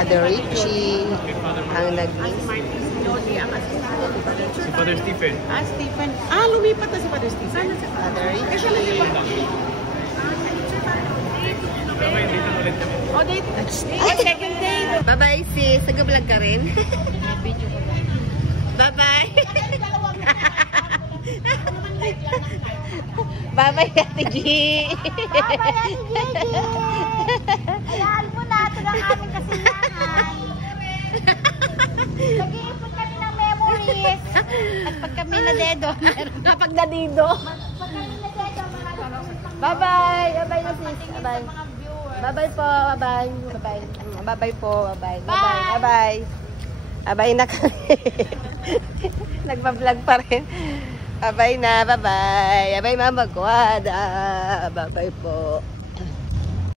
Father Richie ang nag-miss. Si Father Stephen. Stephen. Lumipat na si Father Stephen. Father Richie. Sabay, dito ulit kami. Oh, date. Second date. Bye-bye sis. Nag-vlog ka rin. Bye-bye. Bye-bye Ate G. Bye-bye Ate Gigi. Hayaan mo na. Ito lang aming kasiyahan. Nag-iipon kami ng memories. At pag kami na dedo, Kapag nadido. pag kami na dedo, Bye-bye. Bye-bye na sis. Bye-bye. Bye-bye po. Bye-bye. Bye-bye. Bye-bye po. Bye-bye. Bye-bye. Bye-bye. Bye-bye na kami. Nagpa-vlog pa rin. Bye-bye na. Bye-bye. Bye-bye Mama Guada. Bye-bye po.